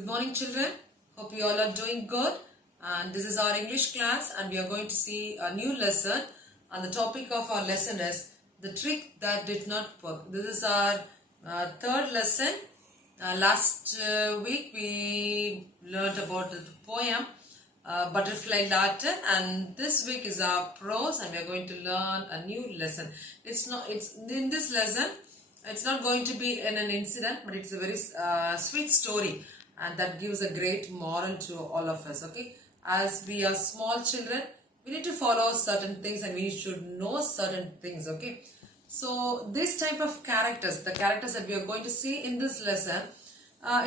Good morning, children. Hope you all are doing good. And this is our English class, and we are going to see a new lesson. And the topic of our lesson is the trick that did not work. This is our third lesson. Last week we learned about the poem Butterfly Laughter, and this week is our prose, and we are going to learn a new lesson. It's in this lesson. It's not going to be in an incident, but it's a very sweet story, and that gives a great moral to all of us. Okay, as we are small children, we need to follow certain things and we should know certain things. Okay, so this type of characters, the characters that we are going to see in this lesson,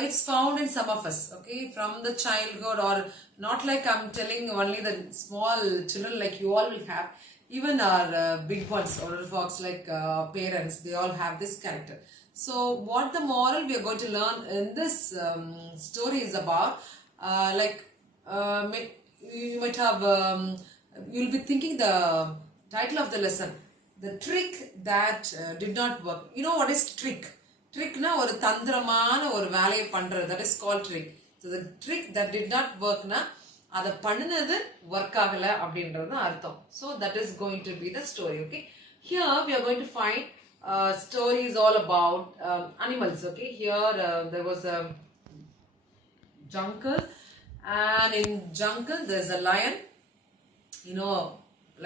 it's found in some of us. Okay, from the childhood, or not like I'm telling only the small children, like you all will have. Even our big ones, older folks like parents, they all have this character. So what the moral we are going to learn in this story is about, you might have, you'll be thinking the title of the lesson, the trick that did not work. You know what is trick? Trick na ஒரு தந்திரமான ஒரு வேலையை பண்றது, that is called trick. So the trick that did not work na, அதை பண்ணினது work ஆகலை அப்படின்றது அர்த்தம். So that is going to be the story. Okay, here we are going to find stories all about animals. Okay, here there was a jungle, and in jungle there's a lion. You know,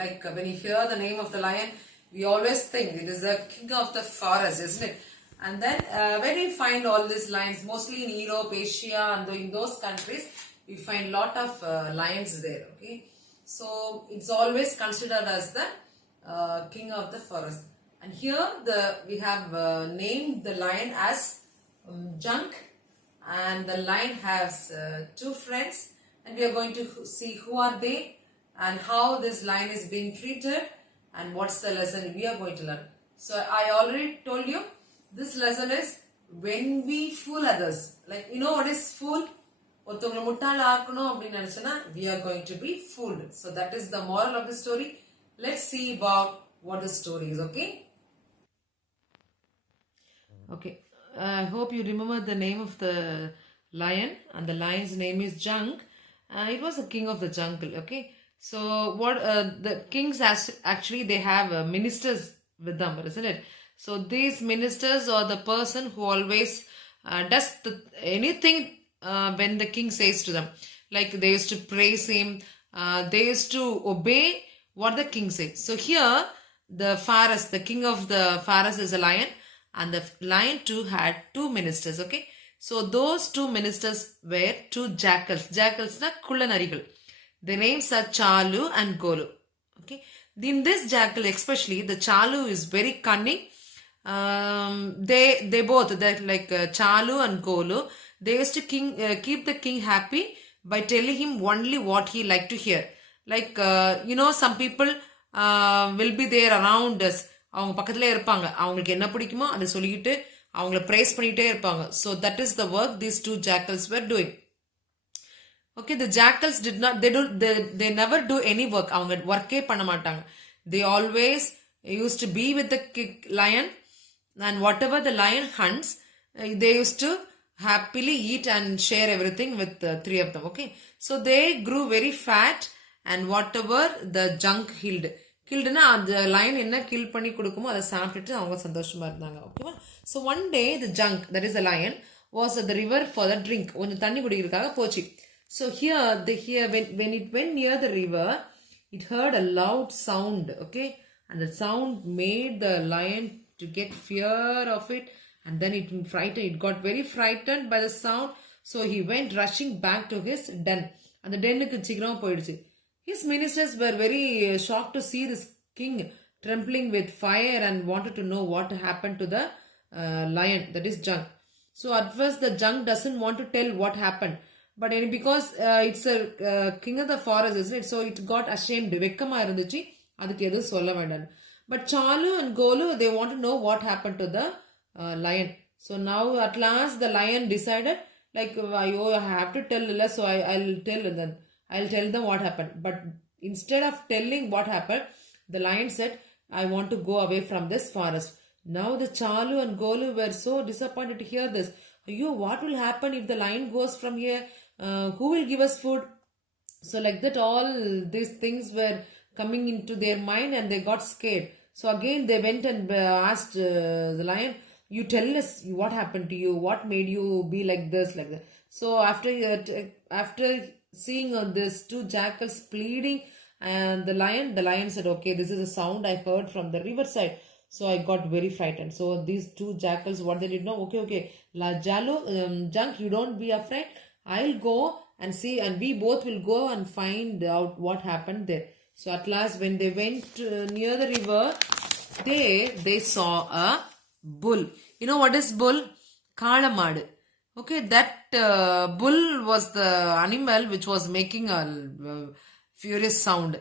like when you hear the name of the lion, we always think it is the king of the forest, isn't it? And then when we find all these lions, mostly in Europe, Asia, and in those countries, we find lot of lions there. Okay, so it's always considered as the king of the forest. And here we have named the lion as Junk, and the lion has two friends, and we are going to see who are they and how this lion is being treated and what's the lesson we are going to learn. So I already told you, this lesson is when we fool others. Like, you know what is fool? We are going to be fooled. So that is the moral of the story. Let's see about what the story is. Okay, I hope you remember the name of the lion, and the lion's name is Junk. It was the king of the jungle. Okay, so what the kings actually they have ministers with them, isn't it? So these ministers are the person who always does anything when the king says to them. Like they used to praise him, they used to obey what the king says. So here the forest, the king of the forest is a lion, and the lion too had two ministers. Okay, so those two ministers were two jackals. Jackals na kullanarigal. Their names are Chalu and Golu. Okay, in this jackal especially, the Chalu is very cunning. They both, that like Chalu and Golu, they used to keep the king happy by telling him only what he liked to hear. Like you know, some people will be there around us. அவங்க பக்கத்துல இருப்பாங்க, அவங்களுக்கு என்ன பிடிக்குமோ அதை சொல்லிக்கிட்டு அவங்கள praise பண்ணிட்டே இருப்பாங்க. So that is the work these two jackals were doing. Okay, the jackals did not, they never do any work. அவங்க ஒர்க்கே பண்ண மாட்டாங்க. They always used to be with the lion, and whatever the lion hunts, they used to happily eat and share everything with the three of them. Okay, so they grew very fat, and whatever the Junk killedனா அந்த lion என்ன kill பண்ணி கொடுக்குமோ அதை சாப்பிட்டுட்டு அவங்க சந்தோஷமா இருந்தாங்க. ஓகேவா? So one day the Junk, that is the lion, was at the river for the drink. கொஞ்சம் தண்ணி குடிக்கிறதுக்காக போச்சு. So here when it went near the river, it heard a loud sound. Okay, and the sound made the lion to get fear of it, and then it got very frightened by the sound. So he went rushing back to his den. And the den ku chigram poiduchu. His ministers were very shocked to see this king trembling with fire and wanted to know what happened to the lion, that is Junk. So at first the Junk doesn't want to tell what happened, but because it's a king of the forest, isn't it? So it got ashamed. வெக்கமா இருந்துச்சு, அதுக்கு எதுவும் சொல்ல வேண்டாம். But Chalu and Golu, they want to know what happened to the lion. So now at last the lion decided, like, I have to tell, so I'll tell them. I'll tell them what happened. But instead of telling what happened, the lion said, I want to go away from this forest. Now the Chalu and Golu were so disappointed to hear this. Ayyo, what will happen if the lion goes from here? Who will give us food? So like that, all these things were coming into their mind and they got scared. So again they went and asked the lion, you tell us what happened to you, what made you be like this, like that. So after seeing these two jackals pleading, and the lion said, okay, this is a sound I heard from the riverside. So I got very frightened. So these two jackals, what they did know, okay, La Jalo, Junk, you don't be afraid. I'll go and see, and we both will go and find out what happened there. So at last, when they went near the river, they saw a bull. You know what is bull? Kalamadu. Okay, that bull was the animal which was making a furious sound.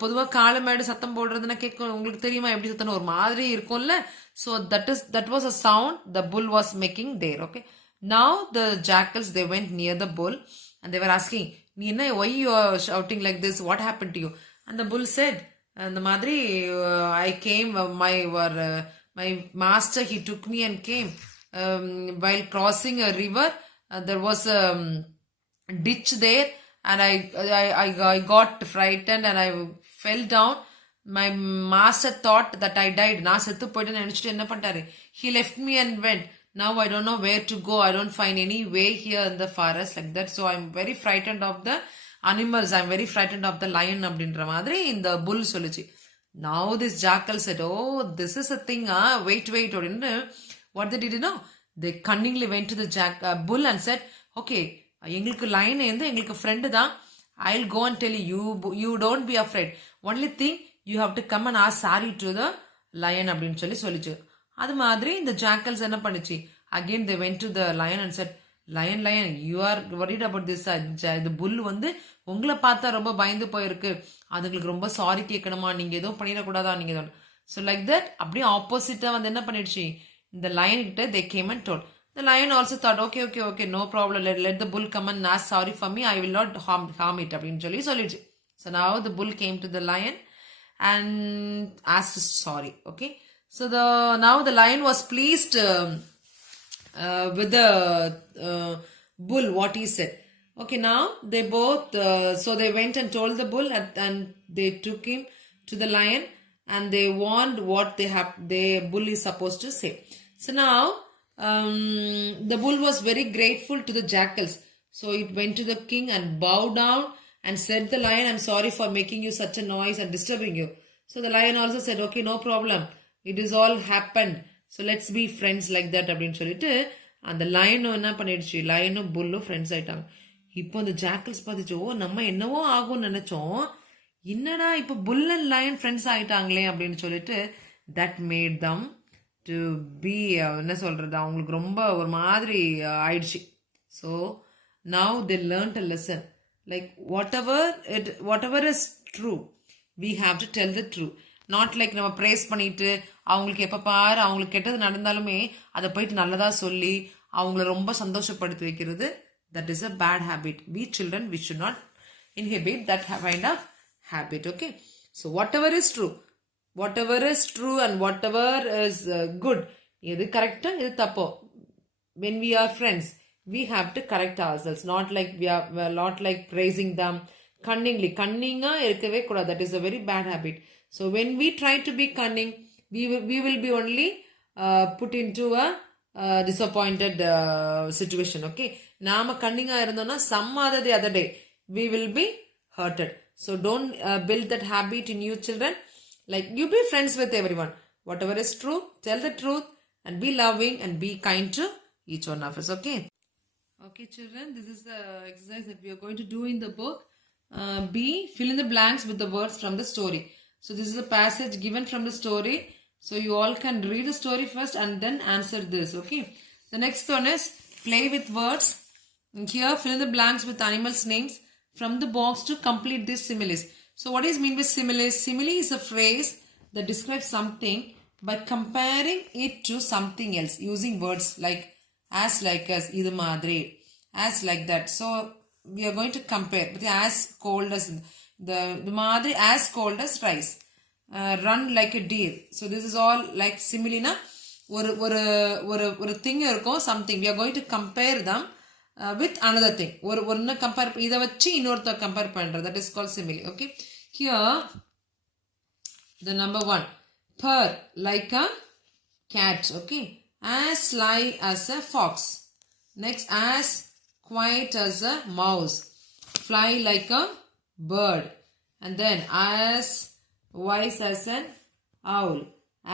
பொதுவாக காளமேடு சத்தம் போடுறதுன்னா கேட்கும், உங்களுக்கு தெரியுமா எப்படி சத்தம் ஒரு மாதிரி இருக்கும்ல. So that was a sound the bull was making there. Okay, now the jackals, they went near the bull and they were asking, நீ என்ன, why you are shouting like this, what happened to you? And the bull said, அந்த மாதிரி I came, my master, he took me and came while crossing a river. There was a ditch there, and I got frightened and I fell down. My master thought that I died. நான் செத்து போயிட்டேன்னு நினைச்சிட்டு என்ன பண்ணிட்டாரு, he left me and went. Now I don't know where to go. I don't find any way here in the forest, like that. So I'm very frightened of the animals. I'm very frightened of the lion அப்படின்ற மாதிரி இந்த bull சொல்லுச்சு. Now this jackal said, oh, this is a thing, wait. What they did, you know? They cunningly went to the bull and said, okay, எங்களுக்கு lion எங்களுக்கு friend தான். I'll go and tell you don't be afraid. Only thing, you have to come and ask sorry to the lion அப்படின்னு சொல்லிச்சு. அது மாதிரி இந்த jackals என்ன பண்ணுச்சு, again they went to the lion and said, lion, you are worried about this. இந்த bull உங்களை பார்த்தா ரொம்ப பயந்து போயிருக்கு, அதுங்களுக்கு ரொம்ப சாரி கேட்கணுமா, நீங்க எதுவும் பண்ணிடக்கூடாதா நீங்க. ஸோ லைக் தட் அப்படியே ஆப்போசிட்டா என்ன பண்ணிடுச்சு, இந்த lion கிட்ட they came and told. The lion also thought, okay, no problem, let the bull come and ask sorry for me, I will not harm it அப்படின்னு சொல்லிடுச்சு. So now the bull came to the lion and asked sorry. Okay, so now the lion was pleased with the bull, what he said. Okay, now they both, so they went and told the bull, and they took him to the lion and they warned what the bull is supposed to say. So now the bull was very grateful to the jackals. So it went to the king and bowed down and said, the lion, I'm sorry for making you such a noise and disturbing you. So the lion also said, okay, no problem, it is all happened, so let's be friends, like that அப்படின்னு சொல்லிட்டு அந்த லயனும் என்ன பண்ணிடுச்சு, லயனும் புல்லும் friends ஆயிட்டாங்க. இப்போ அந்த jackals பார்த்துச்சு, ஓ நம்ம என்னவோ ஆகும்னு நினைச்சோம், என்னடா இப்போ புல் அண்ட் லயன் ஃப்ரெண்ட்ஸ் ஆயிட்டாங்களே அப்படின்னு சொல்லிட்டு that made them to be, என்ன சொல்றது, அவங்களுக்கு ரொம்ப ஒரு மாதிரி ஆயிடுச்சு. So now they learnt a lesson, like whatever is true, we have to tell the truth. Not like நம்ம ப்ரேஸ் பண்ணிட்டு அவங்களுக்கு எப்போ பாரு அவங்களுக்கு கெட்டது நடந்தாலுமே அதை போயிட்டு நல்லதா சொல்லி அவங்கள ரொம்ப சந்தோஷப்படுத்தி வைக்கிறது, that is a bad habit. We children, we should not inhibit that kind of habit. Okay, so whatever is true and whatever is good, எது கரெக்டா எது தப்போ, when we are friends we have to correct ourselves, not like praising them cunningly. கன்னிங்கா இருக்கவே கூடாது, that is a very bad habit. So when we try to be cunning, we will be only put into a disappointed situation. Okay, நாம கன்னிங்கா இருந்தோம்னா some other day we will be hurted. So don't build that habit in you children. Like, you be friends with everyone. Whatever is true, tell the truth and be loving and be kind to each one of us. Okay, children, this is the exercise that we are going to do in the book. Fill in the blanks with the words from the story. So this is a passage given from the story. So you all can read the story first and then answer this. Okay, the next one is play with words. Here, fill in the blanks with animals' names from the box to complete this similes. So what is mean by similes? Simile is a phrase that describes something by comparing it to something else using words like as, like as, idu madri, as, like that. So we are going to compare as cold as the madri, as cold as rice, run like a deer. So this is all like simile na. ஒரு ஒரு ஒரு ஒரு thing இருக்கும் something. we are going to compare them with another thing. ஒரு compare இதை வச்சு இன்னொருத்தர் compare பண்றது. that is called simile. Okay, here the number 1, purr like a cat. Okay, as sly as a fox. Next, as quiet as a mouse. Fly like a bird. And then as wise as an owl.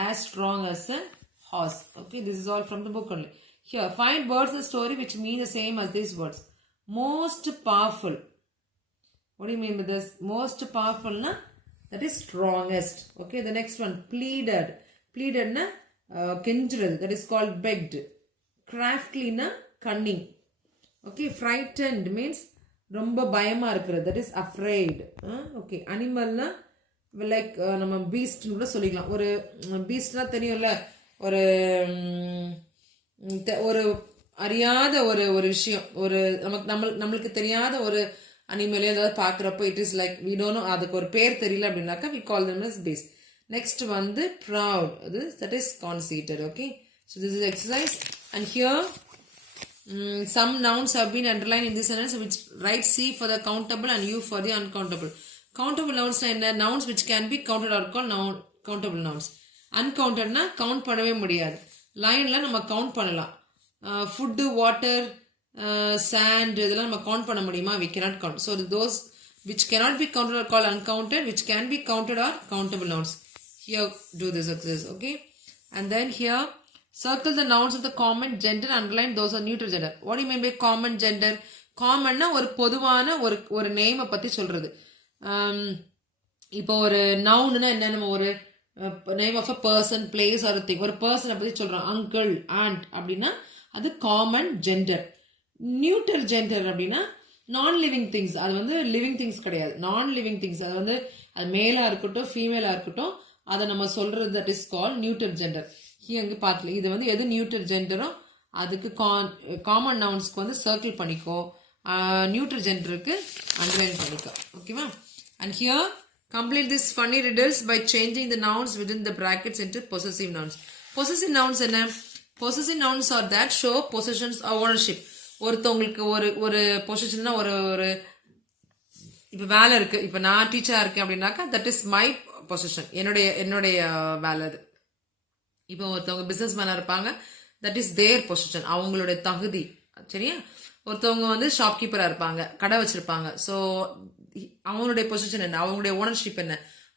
As strong as a horse. Okay, this is all from the book only. Here, find words in the story which mean the same as these words. Most powerful. What do you mean by this? Most powerful na? That is strongest. Okay, the next one, pleaded. Pleaded na kenjurathu. That is called begged. Craftily na cunning. Okay, frightened means ரொம்ப பயமா இருக்கிறது. that is afraid. Okay, அனிமல்னா like நம்ம பீஸ்ட்னு கூட சொல்லிக்கலாம். ஒரு பீஸ்ட்னா தெரியும்ல, ஒரு ஒரு அறியாத ஒரு ஒரு விஷயம், ஒரு நம்மளுக்கு தெரியாத ஒரு அனிமலே ஏதாவது பார்க்குறப்போ it is like we don't know, அதுக்கு ஒரு பேர் தெரியல அப்படின்னாக்கா we call them as beast. Next வந்து ப்ரவுட், அது that is conceited. Okay, so this is exercise. And here some nouns have been underlined in this sentence, which write C for the countable and U for the uncountable. Countable nouns na nouns which can be counted are called countable nouns. Uncounted na count பண்ணவே முடியாது. லைன்ல நம்ம count பண்ணலாம். Food, water, sand இதெல்லாம் நம்ம count பண்ண முடியுமா? we cannot count. So those which cannot be counted are called uncounted, which can be counted are countable nouns. Here do this exercise. Okay, and then here circle the nouns of the common gender, underline those are neutral gender. What do you mean by common gender? Common na ஒரு பொதுவான ஒரு நேமை பத்தி சொல்றது. இப்போ ஒரு நவுன்னா என்ன, நம்ம ஒரு name of a person, place or thing, ஒரு பர்சனை பத்தி சொல்றோம். அங்கிள், ஆண்ட் அப்படின்னா அது காமன் ஜெண்டர். நியூட்ரல் ஜெண்டர் அப்படின்னா நான் லிவிங் திங்ஸ், அது வந்து லிவிங் திங்ஸ் கிடையாது, நான் லிவிங் திங்ஸ். அது வந்து அது மேலா இருக்கட்டும் ஃபீமேலா இருக்கட்டும், அதை நம்ம சொல்றது that is call neutral gender. அங்கே பார்த்துல இது வந்து எது நியூட்ரல் ஜெண்டரோ அதுக்கு காமன் நவுன்ஸ்க்கு வந்து சர்க்கிள் பண்ணிக்கோ, நியூட்ரல் ஜெண்டருக்கு அண்டர்லைன் பண்ணிக்கோ. ஓகேவா? And here complete this funny riddles by changing the nouns within the brackets into possessive nouns. Possessive nouns என்ன? Possessive nouns are that show possessions or ownership. ஒருத்தவங்களுக்கு ஒரு பொசிஷன்னா ஒரு இப்போ வேலை இருக்கு, இப்போ நான் டீச்சரா இருக்கேன் அப்படின்னாக்கா தட் இஸ் மை பொசிஷன், என்னுடைய வேலை அது. இப்போ ஒருத்தவங்க பிசினஸ் மேனா இருப்பாங்க, தட் இஸ் தேர் பொசிஷன், அவங்களுடைய தகுதி. சரியா? ஒருத்தவங்க வந்து ஷாப்கீப்பரா இருப்பாங்க, கடை வச்சிருப்பாங்க, ஸோ அவங்களுடைய பொசிஷன் என்ன, அவங்களுடைய ஓனர்ஷிப் என்ன,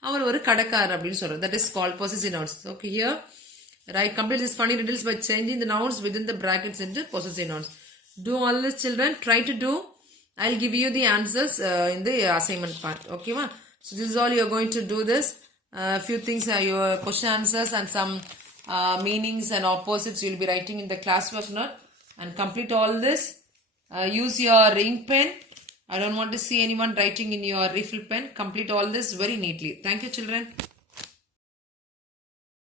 அவர் ஒரு கடைக்காரர் அப்படின்னு சொல்றது. That is called possessive nouns. Okay, here right, complete this funny riddles by changing the nouns within the brackets into possessive nouns. Do all this, children. Try to do. I'll give you the answers in the assignment part. Okay, ma? So this is all you're going to do this. Few things are your question answers and some meanings and opposites you'll be writing in the classwork note, and complete all this. Use your ink pen. I don't want to see anyone writing in your refill pen. Complete all this very neatly. Thank you, children.